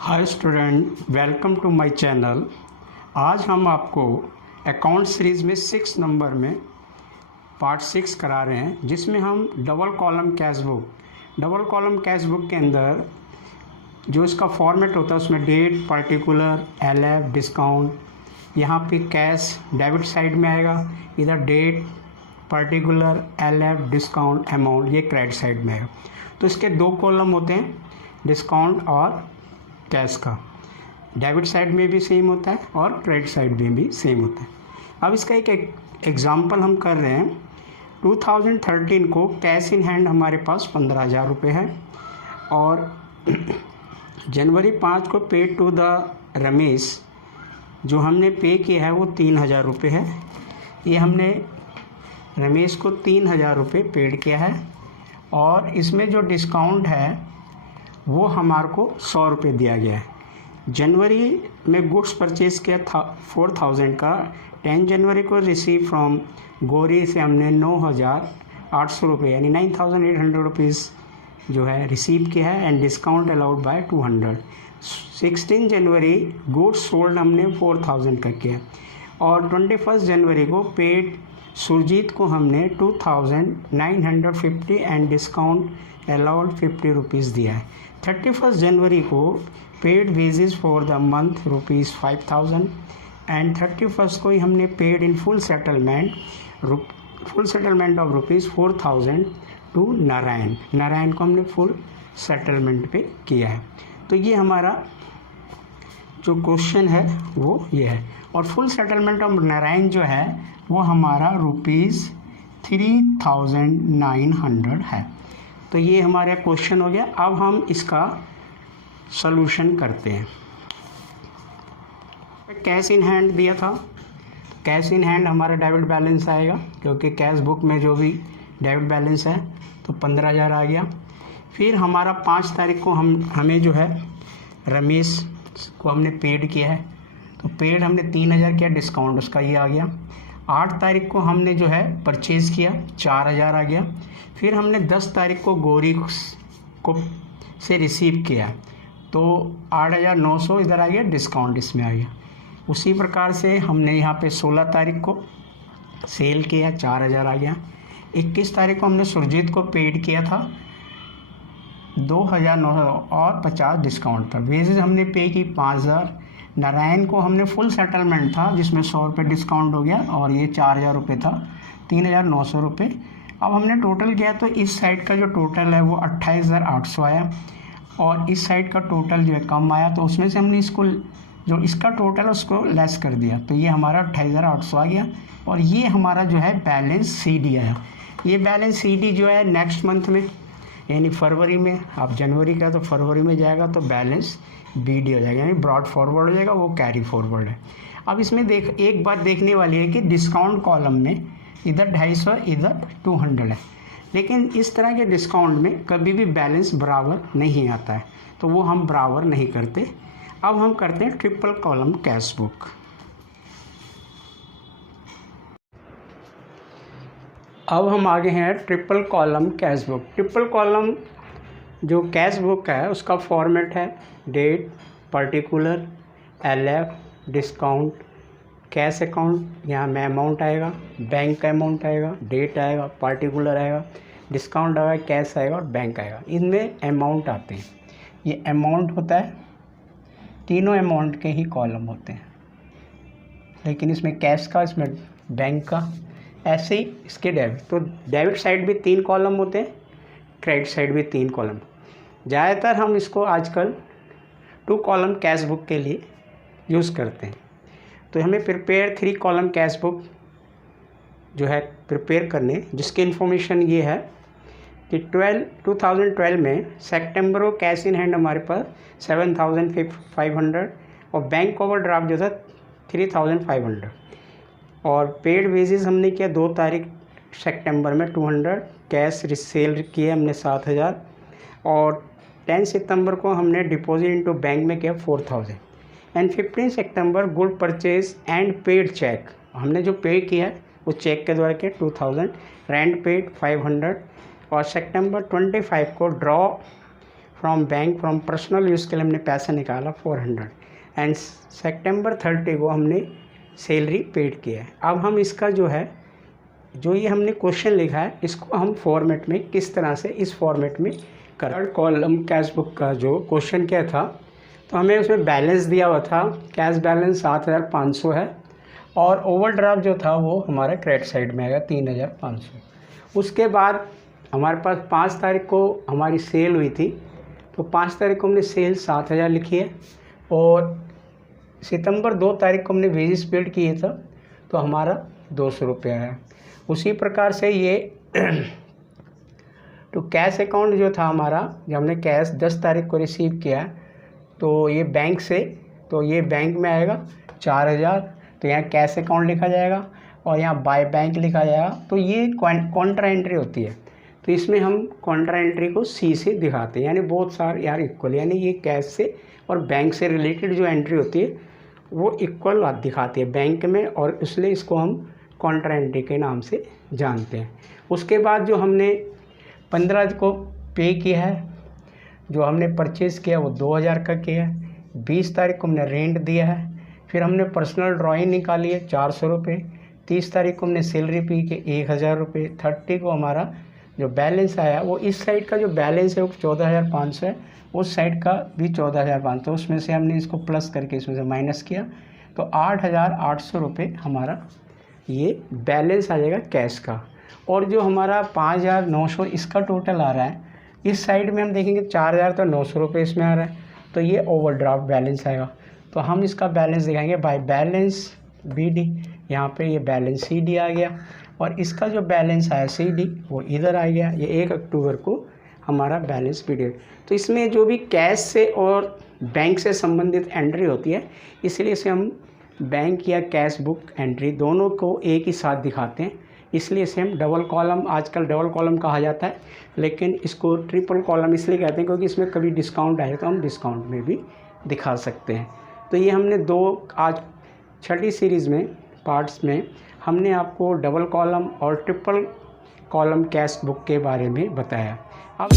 Hi student, welcome to my channel. आज हम आपको अकाउंट सीरीज़ में 6 नंबर में पार्ट 6 करा रहे हैं, जिसमें हम डबल कॉलम कैश बुक के अंदर जो इसका फॉर्मेट होता है उसमें डेट, पर्टिकुलर, एलएफ, डिस्काउंट, यहाँ पे कैश डेबिट साइड में आएगा, इधर date, particular, LF, discount, amount ये क्रेडिट साइड में आएगा। तो इसके 2 कॉलम होते हैं, डिस्काउंट और कैश का। डेबिट साइड में भी सेम होता है और क्रेडिट साइड में भी सेम होता है। अब इसका एक एग्जांपल हम कर रहे हैं। 2013 को कैश इन हैंड हमारे पास 15,000 रुपये है और जनवरी 5 को पे टू द रमेश जो हमने पे किया है वो 3,000 रुपये है। ये हमने रमेश को 3,000 रुपये पेड किया है और इसमें जो डिस्काउंट है वो हमारे को 100 रुपये दिया गया है। जनवरी में गुड्स परचेज़ किया था 4,000 का। 10 जनवरी को रिसीव फ्रॉम गौरी से हमने 9,800 रुपये यानी 9,800 रुपीज़ जो है रिसीव किया है and discount allowed by 200। 16 January goods sold हमने 4,000 का किया और 21 जनवरी को पेड सुरजीत को हमने 2,950 एंड डिस्काउंट अलाउड 50 रुपीज़ दिया है। 31 जनवरी को paid wages for the month ₹5,000 and 31 को ही हमने paid in full settlement of ₹4,000 to Narayan को हमने फुल सेटलमेंट पे किया है। तो ये हमारा जो क्वेश्चन है वो ये है और फुल सेटलमेंट ऑफ नारायण जो है वो हमारा ₹3,900 है। तो ये हमारा क्वेश्चन हो गया। अब हम इसका सॉल्यूशन करते हैं। कैश इन हैंड दिया था, कैश इन हैंड हमारा डेबिट बैलेंस आएगा क्योंकि कैश बुक में जो भी डेबिट बैलेंस है तो 15,000 आ गया। फिर हमारा 5 तारीख को हमें जो है रमेश को हमने पेड किया है तो पेड हमने 3,000 किया, डिस्काउंट उसका ये आ गया। 8 तारीख को हमने जो है परचेज़ किया 4,000 आ गया। फिर हमने 10 तारीख को गौरी को से रिसीव किया तो 8,900 इधर आ गया, डिस्काउंट इसमें आ गया। उसी प्रकार से हमने यहाँ पे 16 तारीख को सेल किया 4,000 आ गया। 21 तारीख को हमने सुरजीत को पेड किया था 2,950 डिस्काउंट था। वेजेस हमने पे की 5,000। नारायण को हमने फुल सेटलमेंट था जिसमें 100 रुपये डिस्काउंट हो गया और ये 4,000 रुपये था, 3,900 रुपये। अब हमने टोटल किया तो इस साइड का जो टोटल है वो 28,800 आया और इस साइड का टोटल जो है कम आया तो उसमें से हमने इसको जो इसका टोटल है उसको लेस कर दिया तो ये हमारा 28,800 आ गया और ये हमारा जो है बैलेंस CD आया। ये बैलेंस CD जो है नेक्स्ट मंथ में यानी फरवरी में, आप जनवरी का तो फरवरी में जाएगा तो बैलेंस BD हो जाएगा यानी ब्रॉड फॉरवर्ड हो जाएगा, वो कैरी फॉरवर्ड है। अब इसमें एक बात देखने वाली है कि डिस्काउंट कॉलम में इधर 250 इधर 200 है, लेकिन इस तरह के डिस्काउंट में कभी भी बैलेंस बराबर नहीं आता है तो वो हम बराबर नहीं करते। अब हम करते हैं ट्रिपल कॉलम कैश बुक। अब हम आगे हैं triple column cash book. Triple column जो कैश बुक है उसका फॉर्मेट है date, particular, LF, discount, cash account, यहाँ में अमाउंट आएगा, बैंक का अमाउंट आएगा, डेट आएगा, पर्टिकुलर आएगा, डिस्काउंट आएगा, कैश आएगा और बैंक आएगा। इनमें अमाउंट आते हैं। ये अमाउंट होता है, तीनों अमाउंट के ही कॉलम होते हैं, लेकिन इसमें कैश का, इसमें बैंक का, ऐसे ही इसके डेबिट। तो डेबिट साइड भी 3 कॉलम होते हैं, क्रेडिट साइड भी 3 कॉलम। ज़्यादातर हम इसको आजकल 2 कॉलम कैश बुक के लिए यूज़ करते हैं। तो हमें प्रिपेयर 3 कॉलम कैश बुक जो है प्रिपेयर करने, जिसकी इन्फॉर्मेशन ये है कि 2012 में सितंबर को कैश इन हैंड हमारे पास 7,500 और बैंक ओवरड्राफ्ट जो था 3,500 और पेड वेजेस हमने किया 2 तारीख सितंबर में 200, कैश सेल किए हमने 7,000 और 10 सितंबर को हमने डिपॉजिट इनटू बैंक में किया 4,000 and 15 September good purchase and paid cheque हमने जो पे किया है उस चेक के द्वारा किया 2000, रेंट पेड 500 और सितंबर 25 को draw from bank from personal use के लिए हमने पैसा निकाला 400 एंड सितंबर 30 को हमने सैलरी पेड किया है। अब हम इसका जो है जो ये हमने क्वेश्चन लिखा है इसको हम फॉर्मेट में किस तरह से इस फॉर्मेट में थर्ड कॉलम कैश बुक का जो क्वेश्चन क्या था, तो हमें उसमें बैलेंस दिया हुआ था, कैश बैलेंस 7500 है और ओवरड्राफ्ट जो था वो हमारा क्रेडिट साइड में आएगा 3500। उसके बाद हमारे पास 5 तारीख को हमारी सेल हुई थी, तो 5 तारीख को हमने सेल 7000 लिखी है और सितंबर 2 तारीख को हमने वेजेस पेड किए था तो हमारा 200 रुपया है। उसी प्रकार से ये तो कैश अकाउंट जो था हमारा, जब हमने कैश 10 तारीख को रिसीव किया तो ये बैंक से, तो ये बैंक में आएगा 4000, तो यहाँ कैश अकाउंट लिखा जाएगा और यहाँ बाय बैंक लिखा जाएगा। तो ये कॉन्ट्रा एंट्री होती है, तो इसमें हम कॉन्ट्रा एंट्री को सी से दिखाते हैं, यानी बहुत सारे यार इक्वल, यानी ये कैश से और बैंक से रिलेटेड जो एंट्री होती है वो इक्वल दिखाती है बैंक में, और इसलिए इसको हम कॉन्ट्रा एंट्री के नाम से जानते हैं। उसके बाद जो हमने 15 को पे किया है, जो हमने परचेज़ किया वो 2000 का किया है। 20 तारीख को हमने रेंट दिया है, फिर हमने पर्सनल ड्राइंग निकाली है 400 रुपये। 30 तारीख को हमने सैलरी पी के 1000 रुपये। 30 को हमारा जो बैलेंस आया वो इस साइड का जो बैलेंस है वो 14500 है, उस साइड का भी 14500, उसमें से हमने इसको प्लस करके इसमें से माइनस किया तो 8800 रुपये हमारा ये बैलेंस आ जाएगा कैश का। और जो हमारा 5900 इसका टोटल आ रहा है, इस साइड में हम देखेंगे 4000 तो 900 रुपये इसमें आ रहा है, तो ये ओवरड्राफ्ट बैलेंस आएगा। तो हम इसका बैलेंस दिखाएंगे बाय बैलेंस BD, यहाँ पे ये बैलेंस CD आ गया और इसका जो बैलेंस आया CD वो इधर आ गया। ये 1 अक्टूबर को हमारा बैलेंस पीरियड। तो इसमें जो भी कैश से और बैंक से संबंधित एंट्री होती है, इसलिए इसे हम बैंक या कैश बुक एंट्री दोनों को एक ही साथ दिखाते हैं, इसलिए इसे हम डबल कॉलम, आजकल डबल कॉलम कहा जाता है, लेकिन इसको ट्रिपल कॉलम इसलिए कहते हैं क्योंकि इसमें कभी डिस्काउंट आए तो हम डिस्काउंट में भी दिखा सकते हैं। तो ये हमने आज छठी सीरीज़ में पार्ट्स में हमने आपको डबल कॉलम और ट्रिपल कॉलम कैश बुक के बारे में बताया। अब